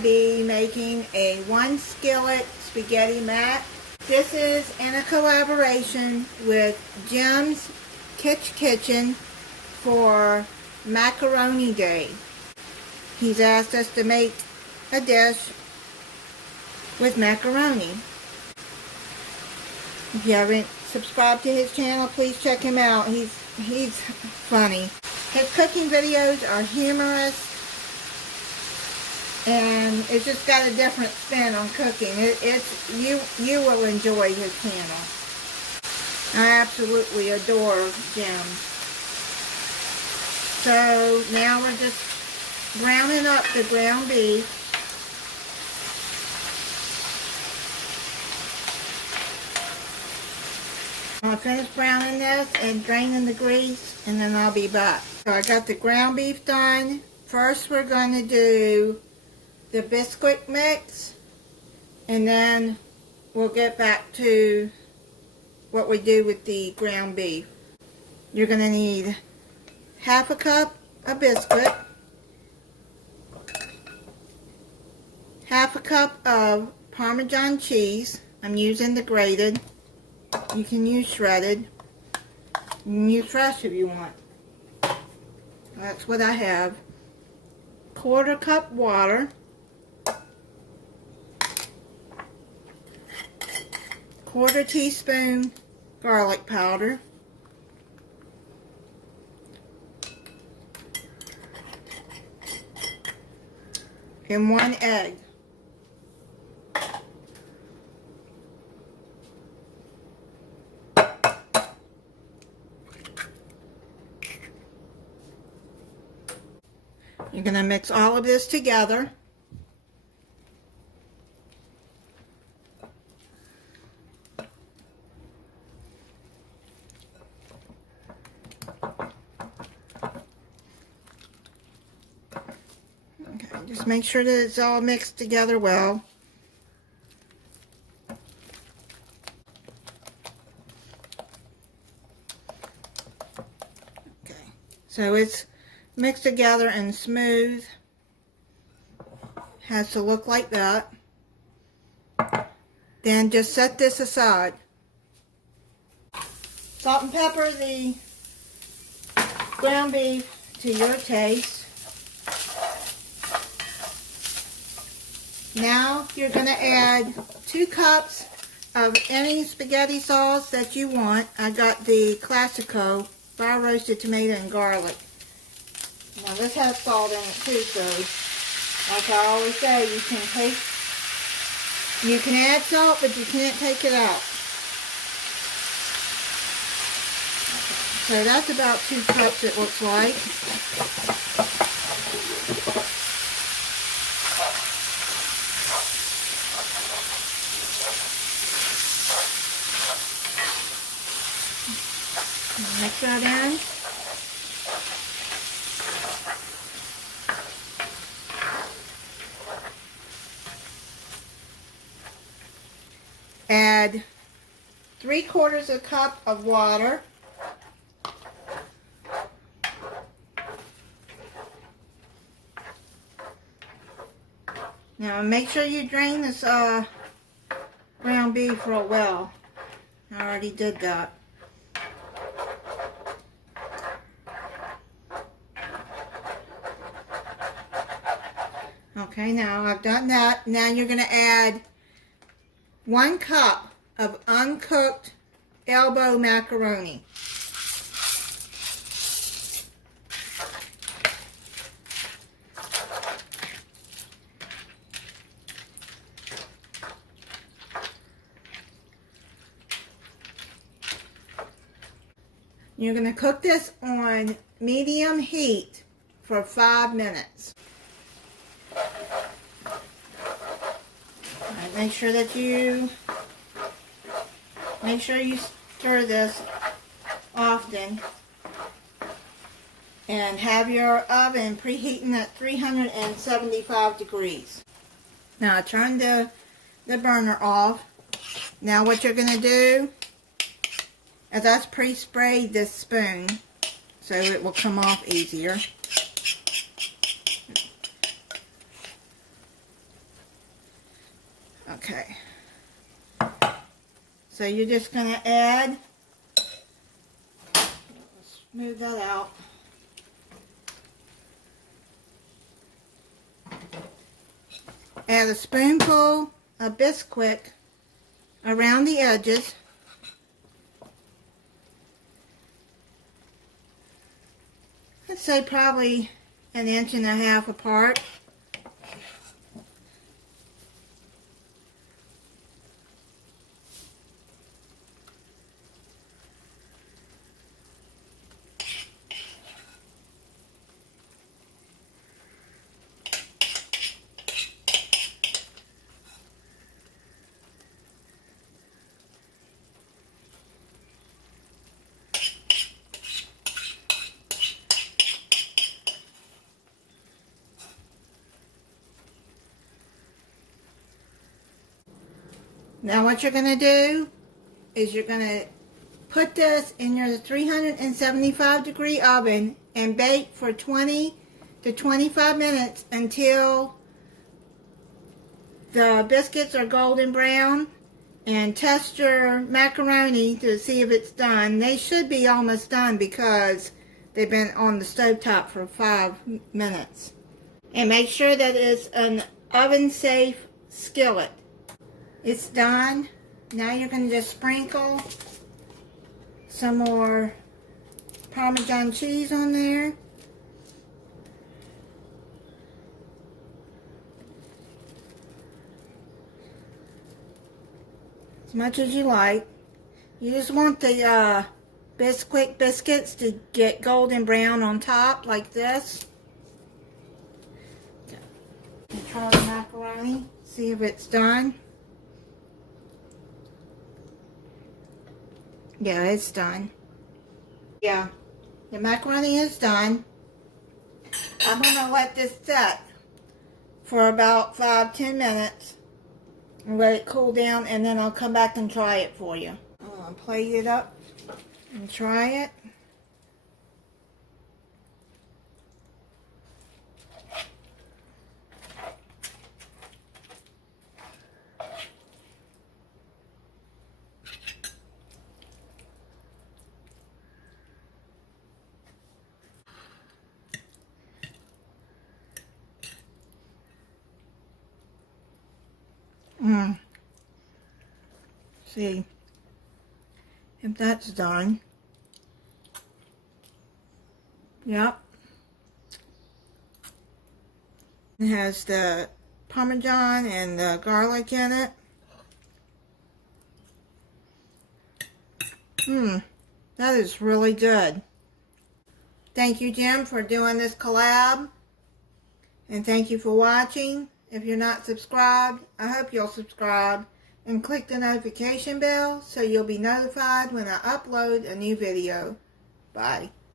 Be making a 1 skillet spaghetti mac. This is in a collaboration with Jim's Kitsch Kitchen for Macaroni Day. He's asked us to make a dish with macaroni. If you haven't subscribed to his channel, please check him out. He's funny. His cooking videos are humorous, and it's just got a different spin on cooking. You will enjoy his channel. I absolutely adore Jim. So now we're just browning up the ground beef. I'll finish browning this and draining the grease, and then I'll be back. So I got the ground beef done. First we're going to do the biscuit mix, and then we'll get back to what we do with the ground beef. You're going to need half a cup of biscuit, half a cup of Parmesan cheese. I'm using the grated. You can use shredded. You can use fresh if you want. That's what I have. Quarter cup water. Quarter teaspoon garlic powder. And 1 egg. You're going to mix all of this together. Okay, just make sure that it's all mixed together well. Okay, so it's mixed together and smooth. Has to look like that. Then just set this aside. Salt and pepper the ground beef to your taste. Now you're going to add 2 cups of any spaghetti sauce that you want. I got the Classico fire roasted tomato and garlic. Now this has salt in it too, so like I always say, you can add salt, but you can't take it out. So that's about 2 cups it looks like. Mix that in. Add 3/4 cup of water. Now make sure you drain this ground beef real well. I already did that. Okay, now I've done that. Now you're going to add 1 cup of uncooked elbow macaroni. You're going to cook this on medium heat for 5 minutes. Alright, make sure you stir this often. And have your oven preheating at 375 degrees. Now turn the burner off. Now what you're going to do is I've pre-sprayed this spoon so it will come off easier. Okay. So you're just going to add, smooth that out. Add a spoonful of Bisquick around the edges. Let's say probably 1.5 inches apart. Now what you're going to do is you're going to put this in your 375 degree oven and bake for 20 to 25 minutes until the biscuits are golden brown, and test your macaroni to see if it's done. They should be almost done because they've been on the stovetop for 5 minutes. And make sure that it's an oven safe skillet. It's done. Now you're going to just sprinkle some more Parmesan cheese on there. As much as you like. You just want the Bisquick biscuits to get golden brown on top like this. And try the macaroni. See if it's done. Yeah, it's done. Yeah, the macaroni is done. I'm going to let this set for about 5-10 minutes and let it cool down, and then I'll come back and try it for you. I'll plate it up and try it. See if that's done. Yep. It has the Parmesan and the garlic in it. That is really good. Thank you, Jim, for doing this collab. And thank you for watching. If you're not subscribed, I hope you'll subscribe and click the notification bell so you'll be notified when I upload a new video. Bye.